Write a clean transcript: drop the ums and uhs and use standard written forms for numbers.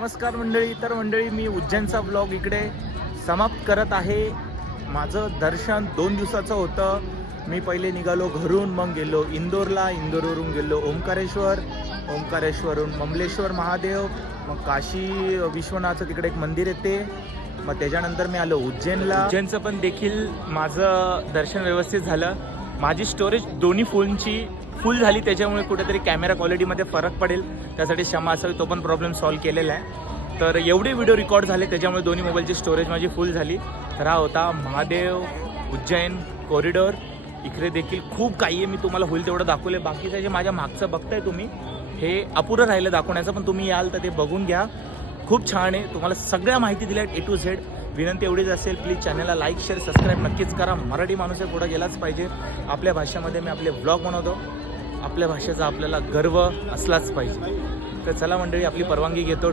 नमस्कार मंडळी. तर मंडळी, मी उज्जैनचा ब्लॉग इकडे समाप्त करत आहे. माझं दर्शन 2 दिवसाचं होतं. मी पहिले निघालो घरून, मग गेलो इंदोरला, इंदोरवरून गेलो ओंकारेश्वरवरून ममलेश्वर महादेव, मग काशी विश्वनाथचं तिकडे एक मंदिर येते. मग त्याच्यानंतर मी आलो उज्जैनला. उज्जैनचं पण देखील माझं दर्शन व्यवस्थित झालं. माझी स्टोरेज दोन्ही फोनची फुल झाली, त्याच्यामुळे कुठेतरी कॅमेरा क्वालिटीमध्ये फरक पडेल, त्यासाठी क्षमा असावी. तो पण प्रॉब्लेम सॉल्व्ह केलेला आहे. तर एवढे व्हिडिओ रेकॉर्ड झाले, त्याच्यामुळे दोन्ही मोबाईलची स्टोरेज माझी फुल झाली. तर हा होता महादेव उज्जैन कॉरिडॉर. इकडे देखील खूप काही आहे, मी तुम्हाला होईल तेवढं दाखवले. बाकीचं जे माझ्या मागचं बघताय तुम्ही, हे अपुरं राहिलं दाखवण्याचं, पण तुम्ही याल तर ते बघून घ्या. खूप छान आहे, तुम्हाला सगळ्या माहिती दिल्या A to Z. विनंती एवढीच असेल, प्लीज चॅनलला लाईक शेअर सबस्क्राईब नक्कीच करा. मराठी माणूस आहे, पुढे गेलाच पाहिजे. आपल्या भाषेमध्ये मी आपले ब्लॉग बनवतो, आपल्या भाषेचा आपल्याला गर्व असलाच पाहिजे. तर चला मंडळी, आपली परवानगी घेतो.